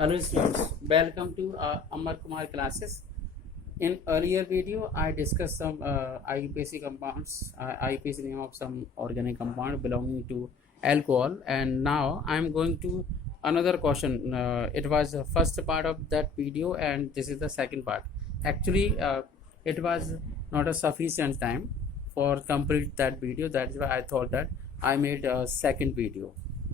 Hello students, welcome to Amar Kumar classes. In earlier video, I discussed some IUPAC compounds, IUPAC name of some organic compound belonging to alcohol, and now I'm going to another question. It was the first part of that video, and this is the second part. Actually, it was not a sufficient time for complete that video. That's why I thought that I made a second video.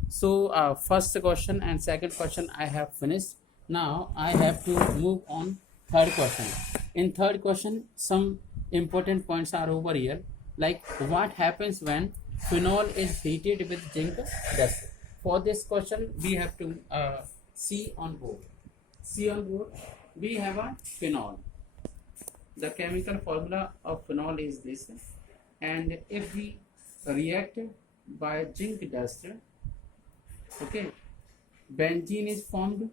So first question and second question I have finished. Now I have to move on third question. In third question, some important points are over here, like what happens when phenol is heated with zinc dust. For this question, we have to see on board. See on board, we have a phenol. The chemical formula of phenol is this, and if we react by zinc dust, okay, benzene is formed,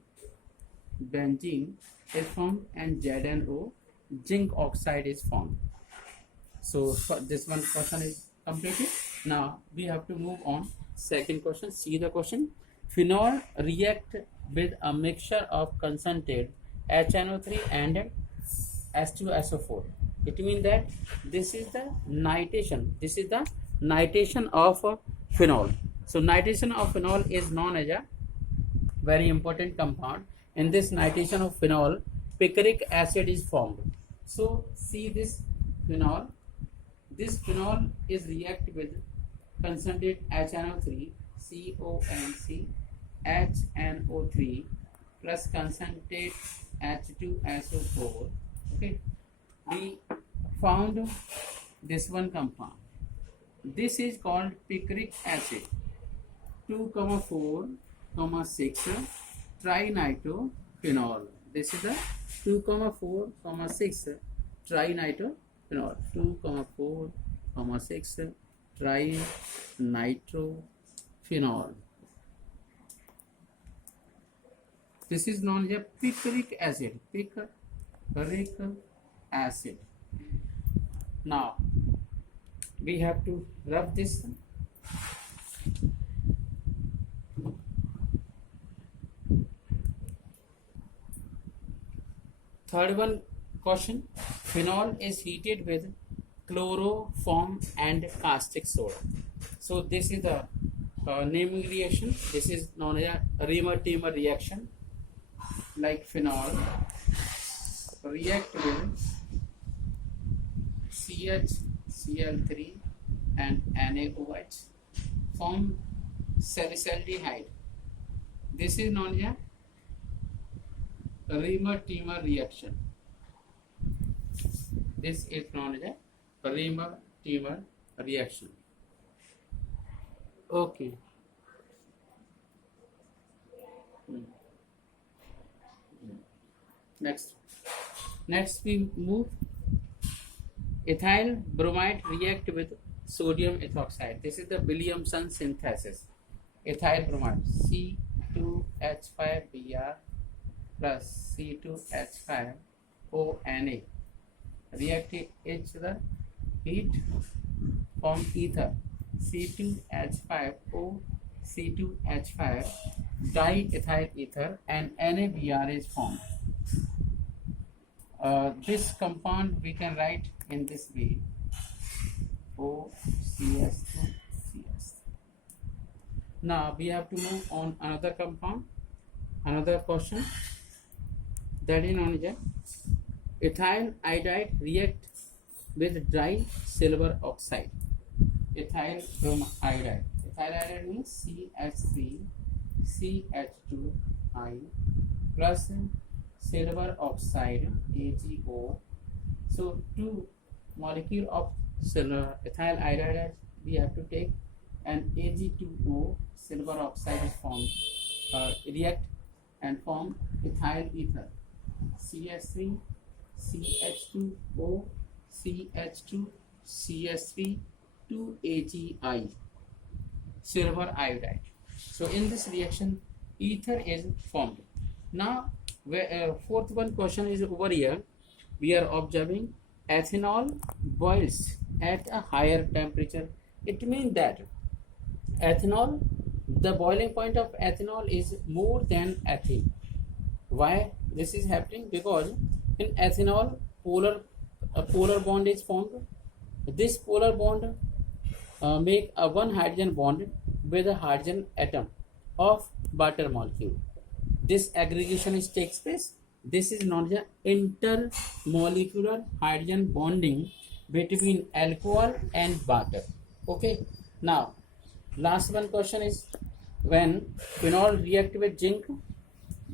and ZnO, zinc oxide is formed. So this one question is completed. Now we have to move on second question. See the question. Phenol react with a mixture of concentrated HNO3 and H2SO4. It means that this is the nitration. This is the nitration of phenol. So nitration of phenol is known as a very important compound. In this nitration of phenol, picric acid is formed. So see this phenol. This phenol is react with concentrated HNO3, CONC, HNO3 plus concentrated H2SO4. Okay, we found this one compound. This is called picric acid. 2,4,6 trinitrophenol. This is the 2,4,6 trinitrophenol. 2,4,6 trinitrophenol. This is known as picric acid. Picric acid. Now we have to rub this. Third one question. Phenol is heated with chloroform and caustic soda. So this is the naming reaction. This is known as a Reamer-Tamer reaction. Like phenol react with CHCl3 and NaOH, form salicylaldehyde. This is known as a Reamer-Tamer reaction. This is known as a Reamer-Tamer reaction. Okay. Next we move. Ethyl bromide react with sodium ethoxide. This is the Williamson synthesis. Ethyl bromide, C2H5Br plus C2H5ONA react each other, heat, form ether, C2H5O, C2H5 diethyl ether, and NaBr is formed. This compound we can write in this way: OCS2CS. Now we have to move on another compound, another question, that is known as ethyl iodide react with dry silver oxide. Ethyl iodide. Ethyl iodide means CH3CH2I plus silver oxide AgO. So two molecule of silver ethyl iodide we have to take, and Ag2O silver oxide is formed, react and form ethyl ether, CH3 CH2O CH2 CH3 2Agi, silver iodide. So in this reaction ether is formed. Now fourth one question is over here. We are observing ethanol boils at a higher temperature. It means that ethanol, the boiling point of ethanol is more than ethane. Why this is happening? Because in ethanol, a polar bond is formed. This polar bond make a one hydrogen bond with a hydrogen atom of butter molecule. This aggregation is takes place. This is known as intermolecular hydrogen bonding between alcohol and butter. Okay. Now, last one question is, when phenol react with zinc.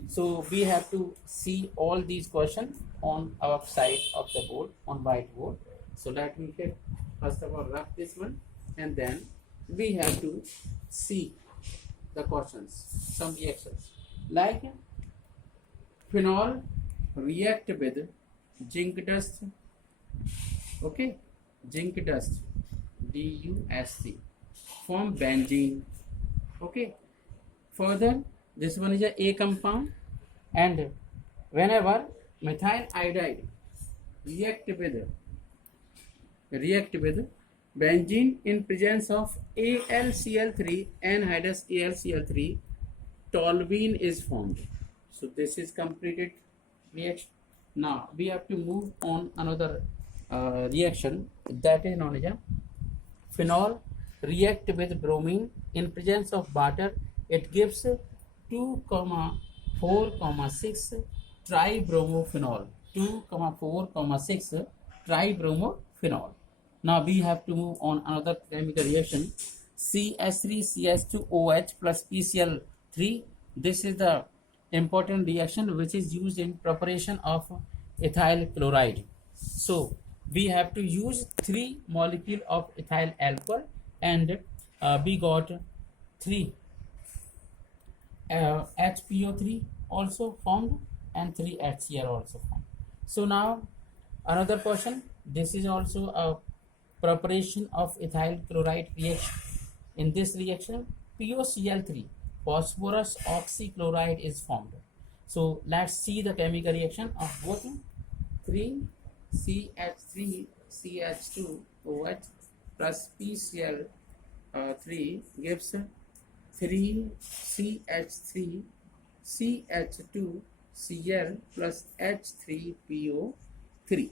So we have to see all these questions on our side of the board, on whiteboard. So let me get first of all wrap this one, and then we have to see the questions, some reactions. Like phenol react with zinc dust, okay, zinc dust, DUSC, form benzene, okay. Further, this one is a compound, and whenever methyl iodide react with benzene in presence of AlCl3 anhydrous AlCl3, toluene is formed. So this is completed reaction. Now we have to move on another reaction, that is known as a phenol react with bromine in presence of butter. It gives 2,4,6 tribromophenol. 2,4,6 tribromophenol. Now we have to move on another chemical reaction, CH3CH2OH plus PCl3. This is the important reaction which is used in preparation of ethyl chloride. So we have to use 3 molecule of ethyl alcohol, and we got 3 HPO3 also formed and 3 HCl also formed. So now another question, this is also a preparation of ethyl chloride reaction. In this reaction, POCl3, phosphorus oxychloride, is formed. So let's see the chemical reaction of both. 3CH3CH2OH plus PCl3 gives 3CH3CH2Cl plus H3PO3.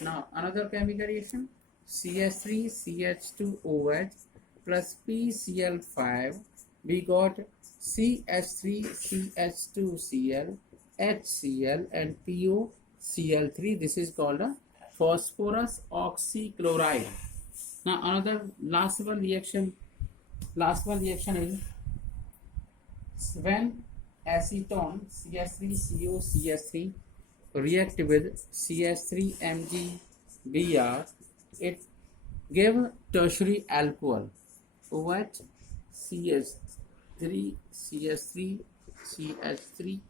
Now another chemical reaction, CH3CH2OH plus PCl5, we got CH3CH2Cl, HCl and POCl3. This is called a phosphorus oxychloride. Now another last one reaction is when acetone CH3COCH3 react with CH3MgBr, it gave tertiary alcohol OH CH3CH3CH3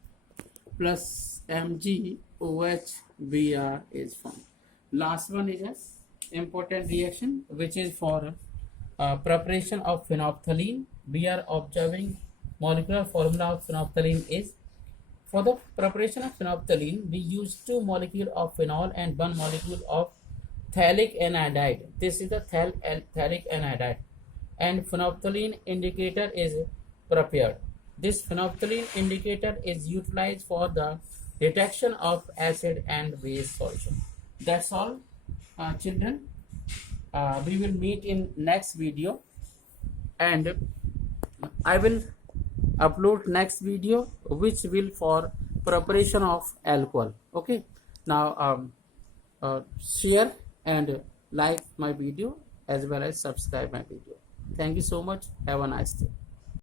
plus MgOH Br is formed. Last one is an important reaction which is for preparation of phenolphthalein. We are observing molecular formula of phenolphthalein is, for the preparation of phenolphthalein we use 2 molecules of phenol and 1 molecule of phthalic anhydride. This is the phthalic anhydride, and phenolphthalein indicator is prepared. This phenolphthalein indicator is utilized for the detection of acid and base solution. That's all, children. We will meet in next video, and I will upload next video which will for preparation of alcohol. Okay. Now share and like my video as well as subscribe my video. Thank you so much. Have a nice day.